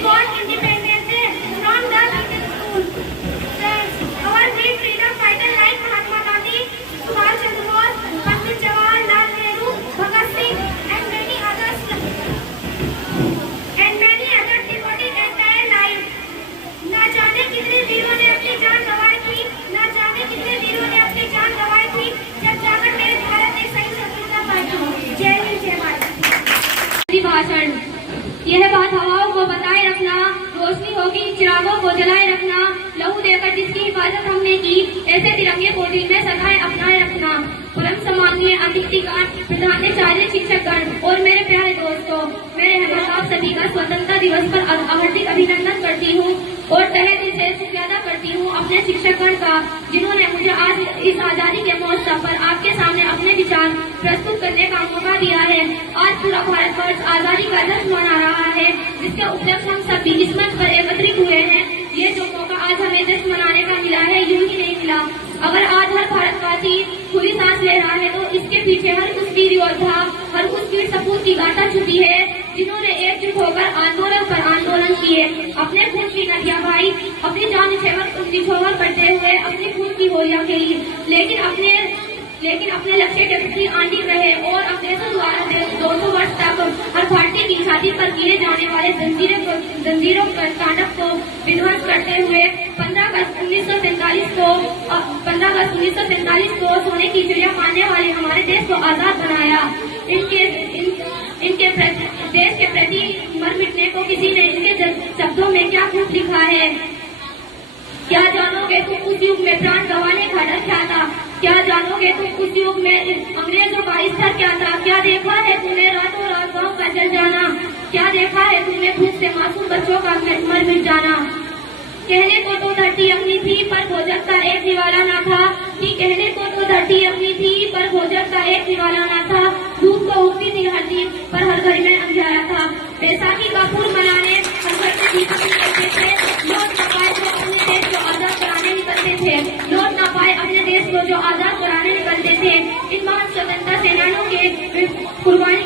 got independence from the British rule. Our great freedom fighters like Mahatma Gandhi, Subhash Chandra Bose, Pandit Jawaharlal Nehru, Bhagat Singh, and many others devoted entire life. ना जाने कितने वीरों ने अपनी जान गंवाई थी, ना जाने कितने वीरों ने अपनी जान गंवाई थी, जब जाकर मेरे भारत ने सही स्वतंत्रता पाई। जय हिंद जय भारत। भाषण। यह बात हवाओं को बताए रखना, रोशनी होगी चिरागों को जलाए रखना, लहू देकर जिसकी हिफाजत हमने की, ऐसे तिरंगे को दिल में सदाए अपनाए रखना। परम सम्माननीय अतिथिगण, प्रधानाचार्य, शिक्षकगण और मेरे प्यारे दोस्तों, मैं रहमत आप सभी का स्वतंत्रता दिवस पर हार्दिक अभिनंदन करती हूँ और तहे दिल से शुक्रिया अदा करती हूँ अपने शिक्षकगण का, जिन्होंने मुझे आज इस आजादी के महोत्सव पर आपके सामने अपने विचार प्रस्तुत करने का मौका दिया है। आज पूरा भारतवर्ष आजादी का जश्न मना रहा है, जिसके उपलक्ष्य हम सभी इस मंच पर एकत्रित हुए हैं। ये जो मौका आज हमें जश्न मनाने का मिला है, यूं ही नहीं मिला। अगर आज हर भारतवासी खुली सांस ले रहा है तो इसके पीछे हर उस वीर योद्धा, हर उस वीर सपूत की गाथा छुपी है, जिन्होंने एकजुट होकर आंदोलन पर आंदोलन किए, अपने खून की नदियां बहाई, अपनी जान निछावर करते हुए अपनी खून की होलियां खेली, लेकिन अपने लक्ष्य के प्रति अडिग रहे और अंग्रेजों द्वारा 200 वर्ष तक हर भारतीय की छाती पर किए जाने वाले जंजीरों पर तांडव को विध्वंस करते हुए 15 अगस्त 1947 को सोने की चिड़िया मानने वाले हमारे देश को आजाद बनाया। इनके देश के प्रति मर मिटने को किसी ने इनके शब्दों में क्या कुछ लिखा है। क्या जानोगे तुम उस युग में प्राण गंवाने का डर क्या था, क्या जानोगे तुम उस युग में अंग्रेजों का स्तर क्या था। क्या देखा है तुमने रातों रात गाँव का जल जाना, क्या देखा है तुमने भूख से मासूम बच्चों का मर मिट जाना। कहने को तो धरती अपनी थी पर भोजन का एक निवाला ना था, कि कहने को तो धरती अपनी थी पर भोजन का एक निवाला ना था। धूप को उगती थी हर दिन पर हर घर में अंधेरा था। बैसाखी का पूर्व मनाने हर घर से दीपक निकलते थे, लौट ना पाए तो अपने देश को आजाद कराने निकलते थे, लौट ना पाए अपने देश को जो आजाद कराने निकलते थे। इन महान स्वतंत्रता सेनानियों के कुर्बानी